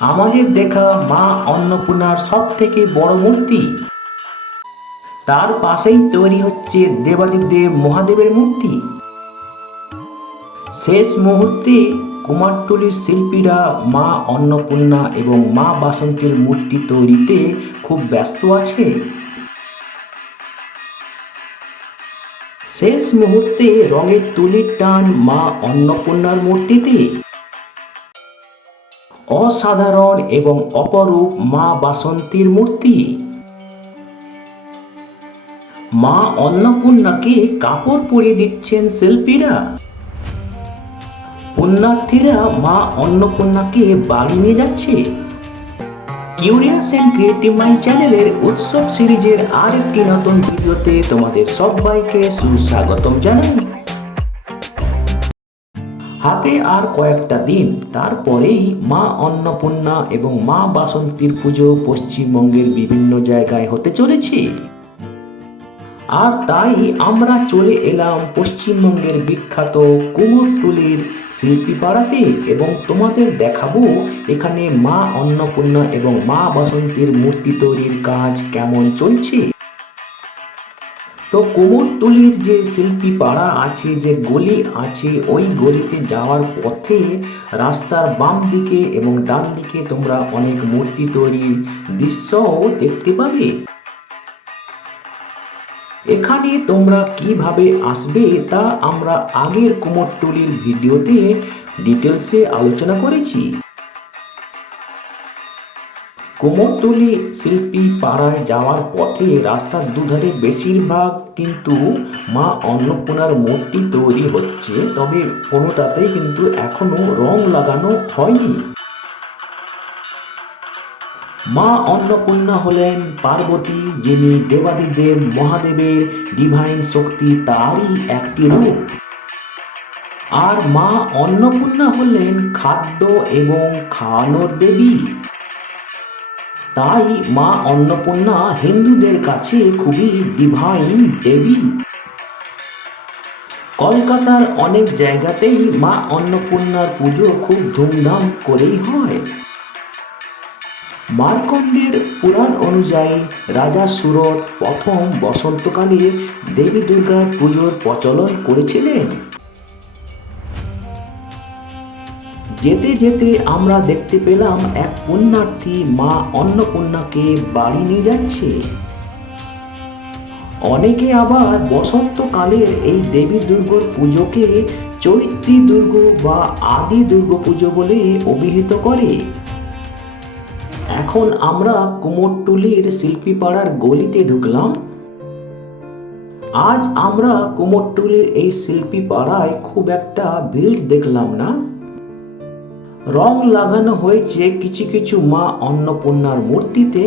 আমাদের দেখা মা অন্নপূর্ণার সব থেকে বড় মূর্তি। তার পাশেই তৈরি হচ্ছে দেবাদিদেব মহাদেবের মূর্তি। শেষ মুহূর্তে কুমারটুলির শিল্পীরা মা অন্নপূর্ণা এবং মা বাসন্তীর মূর্তি তৈরিতে খুব ব্যস্ত আছে। শেষ মুহূর্তে রঙের তুলির টান মা অন্নপূর্ণার মূর্তিতে। অসাধারণ এবং অপরূপ মা বাসন্তীর মূর্তি। মা অন্নপূর্ণাকে কাপড় পরিয়ে দিচ্ছেন শিল্পীরা। পুণ্যার্থীরা মা অন্নপূর্ণাকে বাড়ি নিয়ে যাচ্ছে। কিউরিয়াস অ্যান্ড ক্রিয়েটিভ মাইন্ড চ্যানেলের উৎসব সিরিজের আরেকটি নতুন ভিডিওতে তোমাদের সবাইকে সুস্বাগতম জানাই। হাতে আর কয়েকটা দিন, তারপরেই মা অন্নপূর্ণা এবং মা বাসন্তীর পুজো পশ্চিমবঙ্গের বিভিন্ন জায়গায় হতে চলেছে। আর তাই আমরা চলে এলাম পশ্চিমবঙ্গের বিখ্যাত কুমোরটুলির শিল্পী পাড়াতে এবং তোমাদের দেখাবো এখানে মা অন্নপূর্ণা এবং মা বাসন্তীর মূর্তি তৈরির কাজ কেমন চলছে। তো কুমোরটুলির যে শিল্পী পাড়া আছে, যে গলি আছে, ওই গলিতে যাওয়ার পথে রাস্তার বাম দিকে এবং ডান দিকে তোমরা অনেক মূর্তি তৈরির দৃশ্যও দেখতে পাবে। এখানে তোমরা কিভাবে আসবে তা আমরা আগের কুমোরটুলির ভিডিওতে ডিটেলসে আলোচনা করেছি। কুমোরটুলি শিল্পী পাড়ায় যাওয়ার পথে রাস্তার দুধারে বেশিরভাগ কিন্তু মা অন্নপূর্ণার মূর্তি তৈরি হচ্ছে, তবে কোনোটাতেই কিন্তু এখনো রং লাগানো হয়নি। মা অন্নপূর্ণা হলেন পার্বতী, যিনি দেবাদিদেব মহাদেবের ডিভাইন শক্তি, তারই একটি রূপ। আর মা অন্নপূর্ণা হলেন খাদ্য এবং খাওয়ানোর দেবী। তাই মা অন্নপূর্ণা হিন্দুদের কাছে খুবই ডিভাইন দেবী। কলকাতার অনেক জায়গাতেই মা অন্নপূর্ণার পুজো খুব ধুমধাম করেই হয়। মার্কণ্ডের পুরাণ অনুযায়ী রাজা সুরথ প্রথম বসন্তকালে দেবী দুর্গার পুজোর প্রচলন করেছিলেন। যেতে যেতে আমরা দেখতে পেলাম এক পুণ্যার্থী মা অন্নপূর্ণাকে বাড়ি নিয়ে যাচ্ছে। অনেকে আবার বসন্তকালের এই দেবী দুর্গার পুজোকে চৈত্রী দুর্গা বা আদি দুর্গা পুজো বলে অভিহিত করে। এখন আমরা কুমোরটুলির শিল্পী পাড়ার গলিতে ঢুকলাম। আজ আমরা কুমোরটুলির এই শিল্পী পাড়ায় খুব একটা ভিড় দেখলাম না। রং লাগানো হয়েছে কিছু কিছু মা অন্নপূর্ণার মূর্তিতে।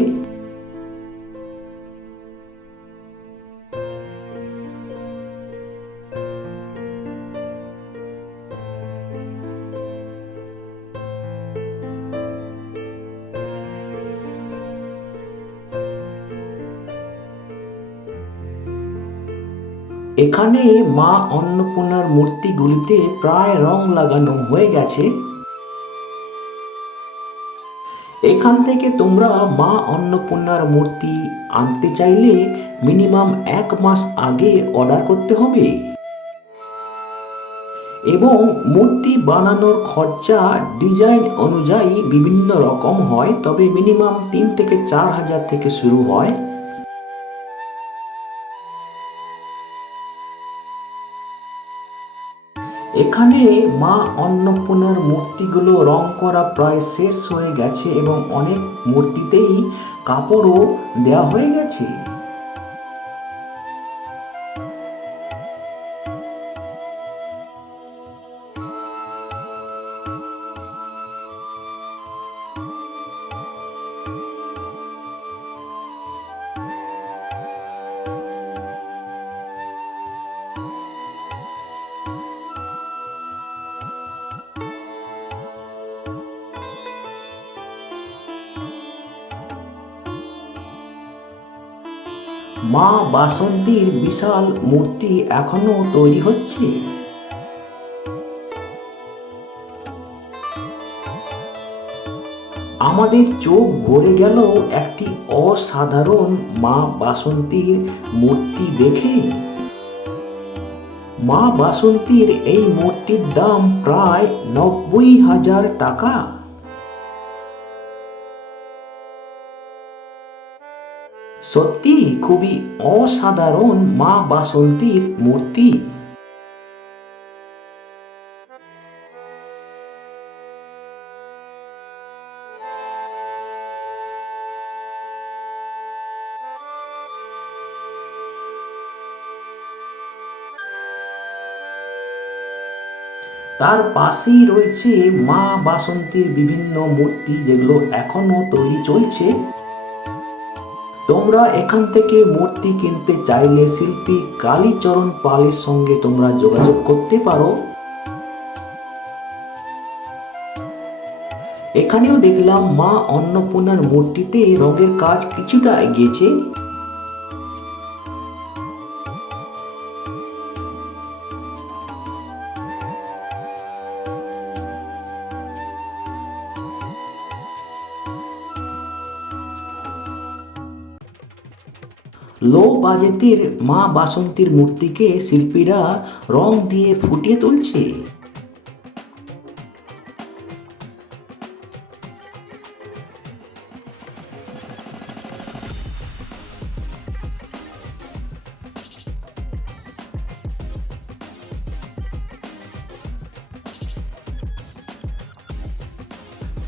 এখানে মা অন্নপূর্ণার মূর্তিগুলিতে প্রায় রং লাগানো হয়ে গেছে। এখান থেকে তোমরা মা অন্নপূর্ণার মূর্তি আনতে চাইলে মিনিমাম 1 মাস আগে অর্ডার করতে হবে এবং মূর্তি বানানোর খরচা ডিজাইন অনুযায়ী বিভিন্ন রকম হয়, তবে মিনিমাম 3 থেকে 4 হাজার থেকে শুরু হয়। এখানে মা অন্নপূর্ণার মূর্তিগুলো রং করা প্রায় শেষ হয়ে গেছে এবং অনেক মূর্তিতেই কাপড়ও দেওয়া হয়ে গেছে। মা বাসন্তীর বিশাল মূর্তি এখনো তৈরি হচ্ছে। আমাদের চোখ ভরে গেল একটি অসাধারণ মা বাসন্তীর মূর্তি দেখে। মা বাসন্তীর এই মূর্তির দাম প্রায় 90,000 টাকা। সত্যি খুবই অসাধারণ মা বাসন্তীর মূর্তি। তার পাশেই রয়েছে মা বাসন্তীর বিভিন্ন মূর্তি, যেগুলো এখনো তৈরি চলছে। তোমরা এখান থেকে মূর্তি কিনতে চাইলে শিল্পী কালীচরণ পালের সঙ্গে তোমরা যোগাযোগ করতে পারো। এখানেও দেখলাম মা অন্নপূর্ণার মূর্তিতে রঙের কাজ কিছুটা এগিয়েছে। লো বাজেটের মা বাসন্তীর মূর্তিকে শিল্পীরা রং দিয়ে ফুটিয়ে তুলছে।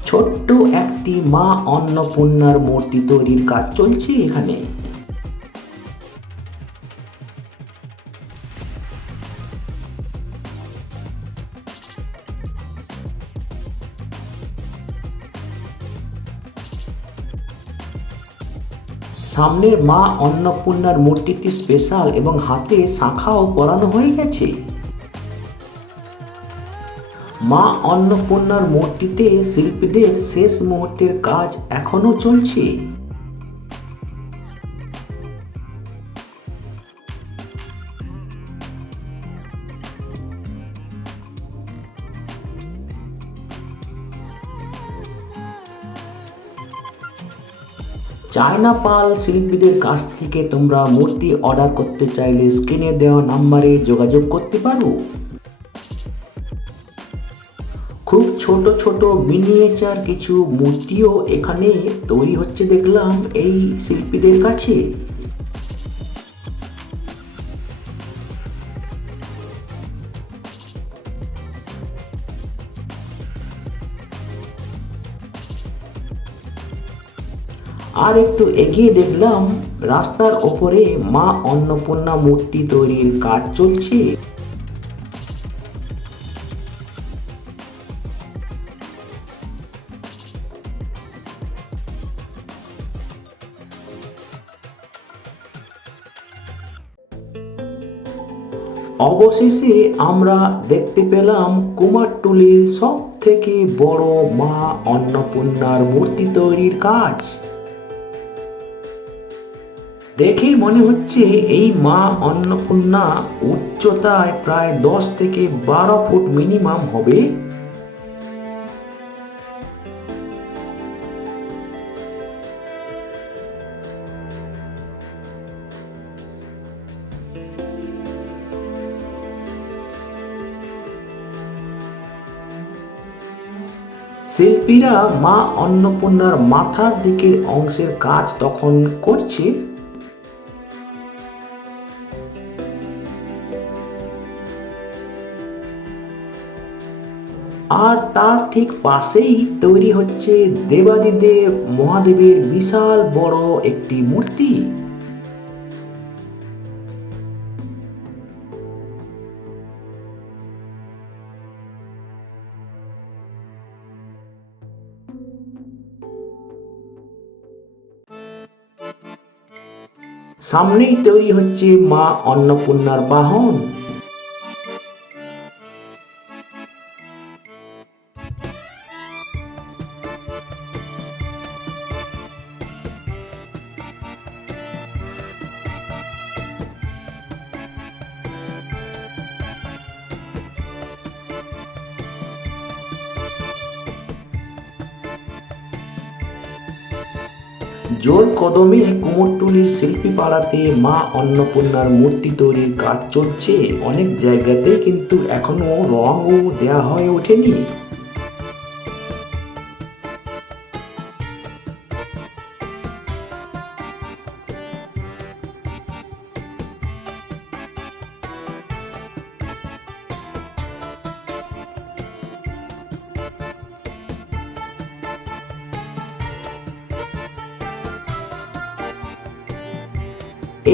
ছোট্ট একটি মা অন্নপূর্ণার মূর্তি তৈরির কাজ চলছে এখানে। সামনের মা অন্নপূর্ণার মূর্তিটি স্পেশাল এবং হাতে শাঁখাও পরানো হয়ে গেছে। মা অন্নপূর্ণার মূর্তিতে শিল্পীদের শেষ মুহূর্তের কাজ এখনো চলছে। চায়না পাল শিল্পীদের কাছ থেকে তোমরা মূর্তি অর্ডার করতে চাইলে স্ক্রিনে দেওয়া নাম্বারে যোগাযোগ করতে পারো। খুব ছোট ছোট মিনিয়েচার কিছু মূর্তিও এখানে তৈরি হচ্ছে দেখলাম এই শিল্পীদের কাছে। আর একটু এগিয়ে দেখলাম রাস্তার ওপরে মা অন্নপূর্ণা মূর্তি তৈরির কাজ চলছে। অবশেষে আমরা দেখতে পেলাম কুমারটুলির সব থেকে বড় মা অন্নপূর্ণার মূর্তি তৈরির কাজ। দেখে মনে হচ্ছে এই মা অন্নপূর্ণা উচ্চতায় প্রায় 10 থেকে 12 ফুট মিনিমাম হবে। শিল্পীরা মা অন্নপূর্ণার মাথার দিকের অংশের কাজ তখন করছে। আর তার ঠিক পাশেই তৈরি হচ্ছে দেবাদিদেব মহাদেবের বিশাল বড় একটি মূর্তি। সামনেই তৈরি হচ্ছে মা অন্নপূর্ণার বাহন। জোর কদমে কুমোরটুলির শিল্পী পাড়াতে মা অন্নপূর্ণার মূর্তি তৈরির কাজ চলছে। অনেক জায়গাতে কিন্তু এখনো রঙও দেয়া হয়ে ওঠেনি।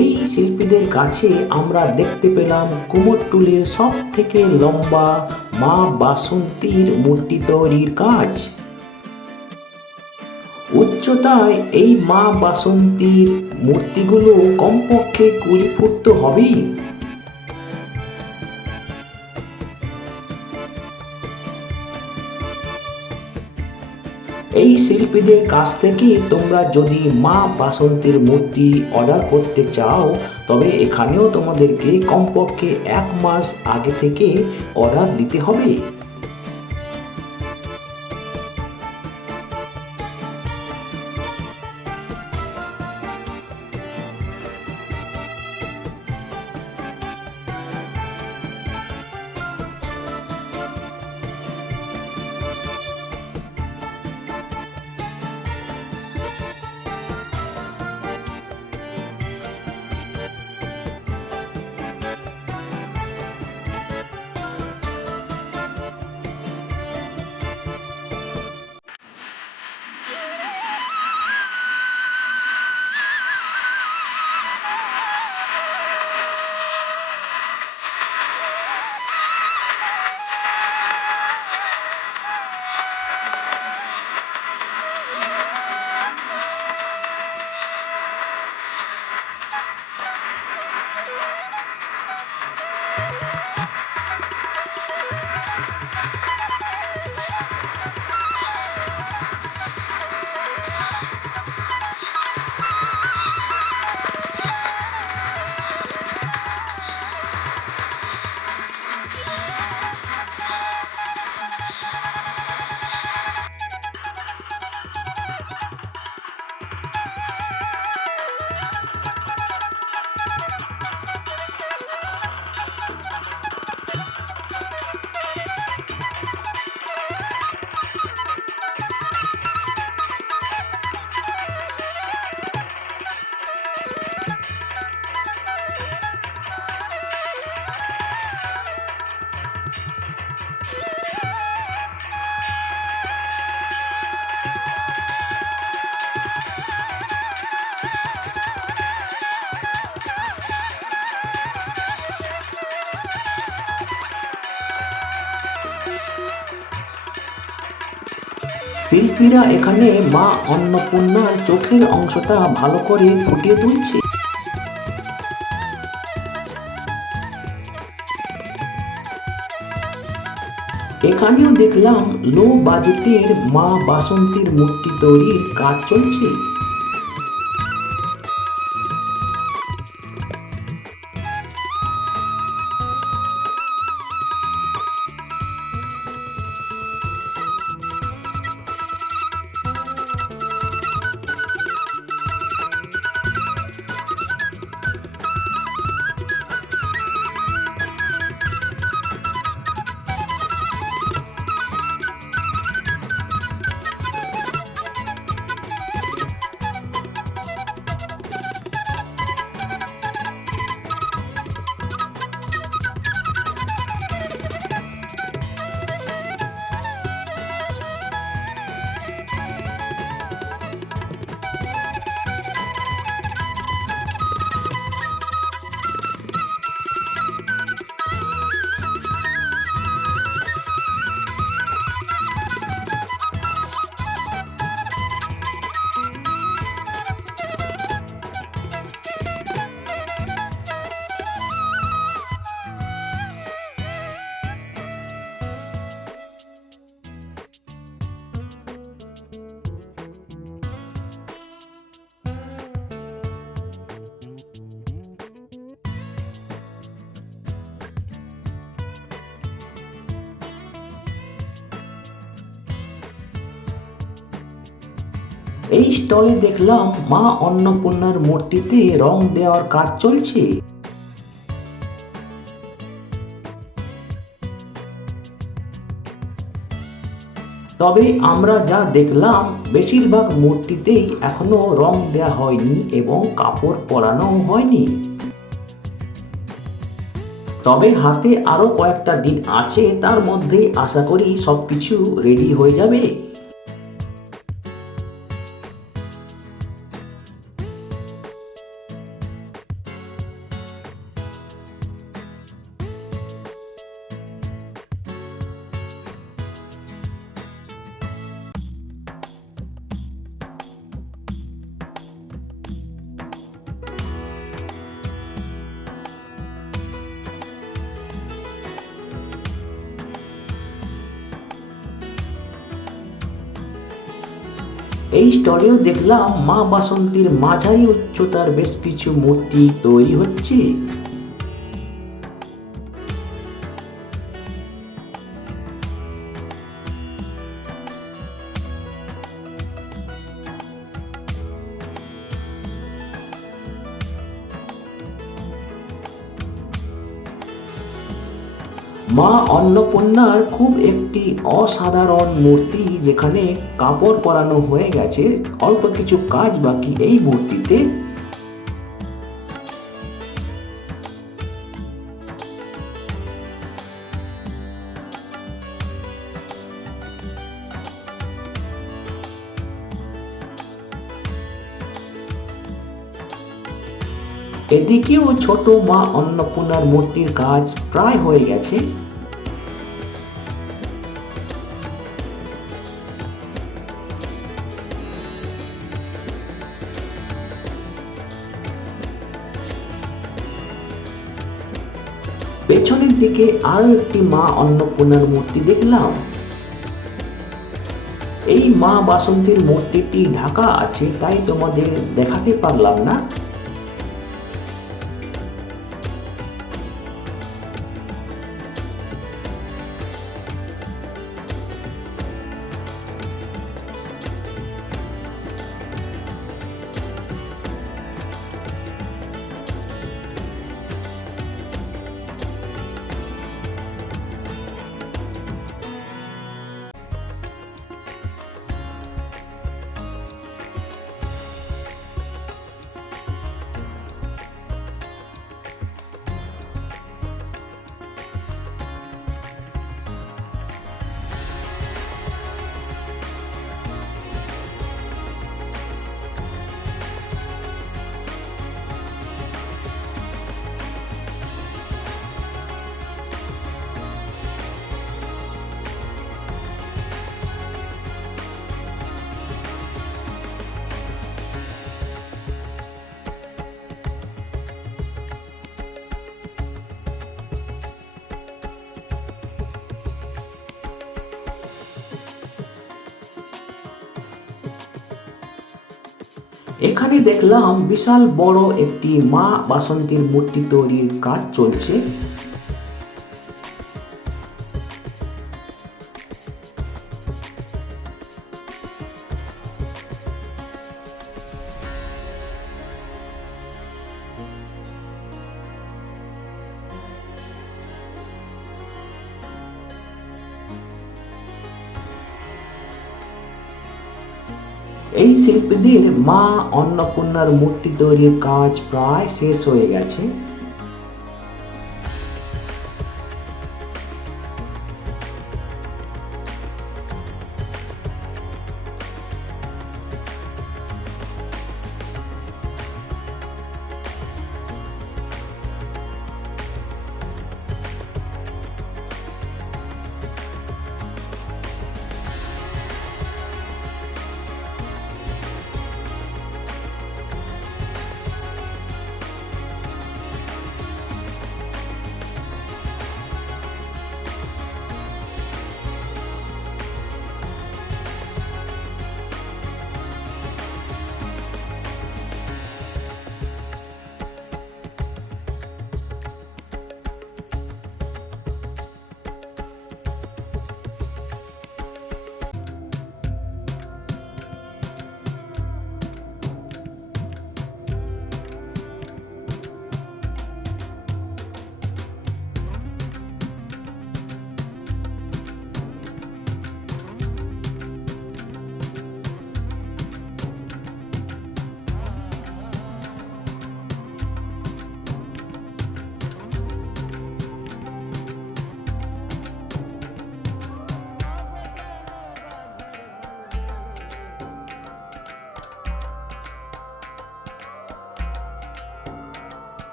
এই শিল্পীদের কাছে আমরা দেখতে পেলাম কুমোরটুলির সব থেকে লম্বা মা বাসন্তীর মূর্তি তৈরির কাজ। উচ্চতায় এই মা বাসন্তীর মূর্তিগুলো কমপক্ষে 20 ফুট তো হবেই। এই শিল্পীদের কাছ থেকে তোমরা যদি মা বাসন্তীর মূর্তি অর্ডার করতে চাও, তবে এখানেও তোমাদেরকে কমপক্ষে 1 মাস আগে থেকে অর্ডার দিতে হবে। শিল্পীরা এখানে মা অন্নপূর্ণার চোখের অংশটা ভালো করে ফুটিয়ে তুলছে। এখানেও দেখলাম লো বাজেটের মা বাসন্তীর মূর্তি তৈরির কাজ চলছে। এই স্টলে দেখলাম মা অন্নপূর্ণার মূর্তিতে রং দেওয়ার কাজ চলছে। তবে আমরা যা দেখলাম বেশিরভাগ মূর্তিতেই এখনো রং দেওয়া হয়নি এবং কাপড় পরানো হয়নি। তবে হাতে আরো কয়েকটা দিন আছে, তার মধ্যেই আশা করি সবকিছু রেডি হয়ে যাবে। এই স্টলেও দেখলাম মা বাসন্তীর মাঝারি উচ্চতার বেশ কিছু মূর্তি তৈরি হচ্ছে। মা অন্নপূর্ণার খুব একটি অসাধারণ মূর্তি, যেখানে কাপড় পরানো হয়ে গেছে, অল্প কিছু কাজ বাকি এই মূর্তিতে। এদিকেও ছোট মা অন্নপূর্ণার মূর্তির কাজ প্রায় হয়ে গেছে। পেছনের দিকে আরো একটি মা অন্নপূর্ণার মূর্তি দেখলাম। এই মা বাসন্তীর মূর্তিটি ঢাকা আছে, তাই তোমাদের দেখাতে পারলাম না। এখানে দেখলাম বিশাল বড় একটি মা বাসন্তীর মূর্তি তৈরির কাজ চলছে। এই শিল্পীদের মা অন্নপূর্ণার মূর্তি তৈরির কাজ প্রায় শেষ হয়ে গেছে।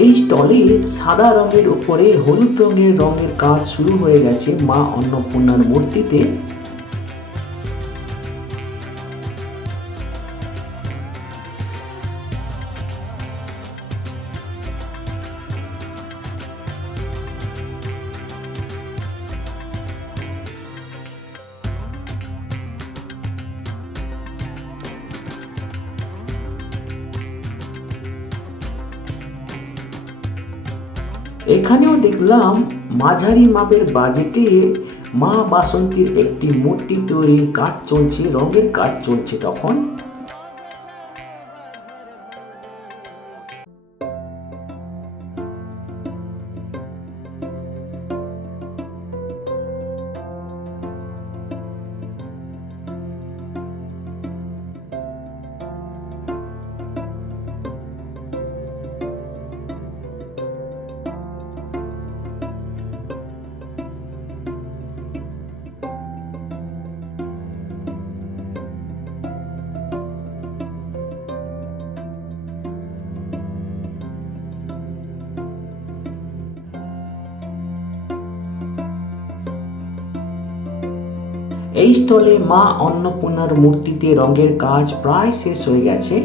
এই স্টলে সাদা রঙের উপরে হলুদ রঙের কাজ শুরু হয়ে গেছে মা অন্নপূর্ণার মূর্তিতে। এখানেও দেখলাম মাঝারি মাপের বাজেটে মা বাসন্তীর একটি মূর্তি তৈরির কাজ চলছে, রঙের কাজ চলছে তখন। এই স্টলে মা অন্নপূর্ণার মূর্তিতে রঙের কাজ প্রায় শেষ হয়ে গেছে।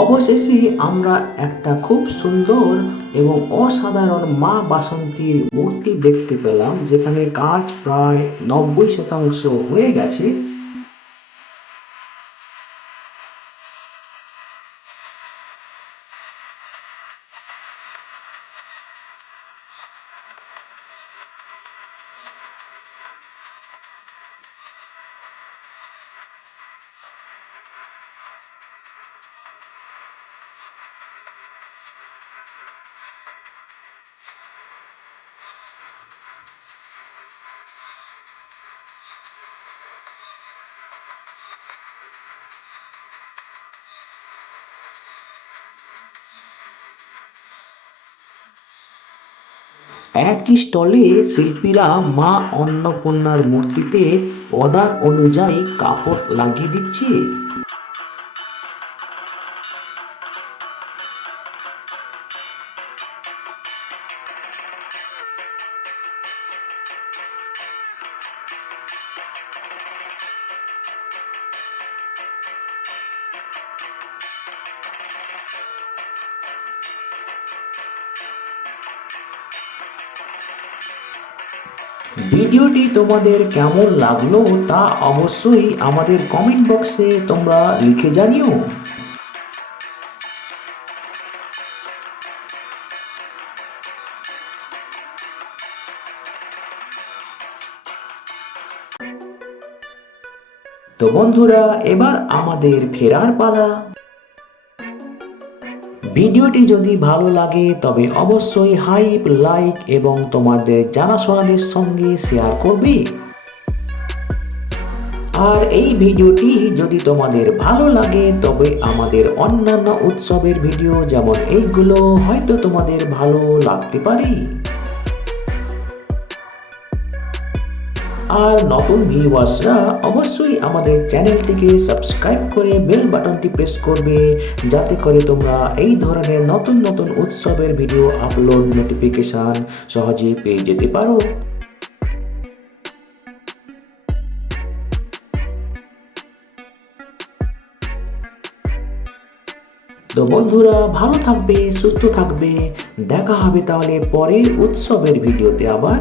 অবশেষে আমরা একটা খুব সুন্দর এবং অসাধারণ মা বাসন্তীর মূর্তি দেখতে পেলাম, যেখানে কাজ প্রায় 90% হয়ে গেছে। একই স্টলে শিল্পীরা মা অন্নপূর্ণার মূর্তিতে অর্ডার অনুযায়ী কাপড় লাগিয়ে দিচ্ছে। ভিডিওটি তোমাদের কেমন লাগলো তা অবশ্যই আমাদের কমেন্ট বক্সে তোমরা লিখে জানিও। তো বন্ধুরা, এবার আমাদের ফেরার পালা। ভিডিওটি যদি ভালো লাগে তবে অবশ্যই হাইপ, লাইক এবং তোমাদের জানাশোনাদের সঙ্গে শেয়ার করবে। আর এই ভিডিওটি যদি তোমাদের ভালো লাগে তবে আমাদের অন্যান্য উৎসবের ভিডিও যেমন এইগুলো হয়তো তোমাদের ভালো লাগতে পারে। আর নতুন ভিউয়ার্সরা অবশ্যই আমাদের চ্যানেলটিকে সাবস্ক্রাইব করে বেল বাটনটি প্রেস করবে, যাতে করে তোমরা এই ধরনের নতুন নতুন উৎসবের ভিডিও আপলোড নোটিফিকেশন সহজে পেয়ে যেতে পারো। তো বন্ধুরা, ভালো থাকবে, সুস্থ থাকবে। দেখা হবে তাহলে পরের উৎসবের ভিডিওতে আবার।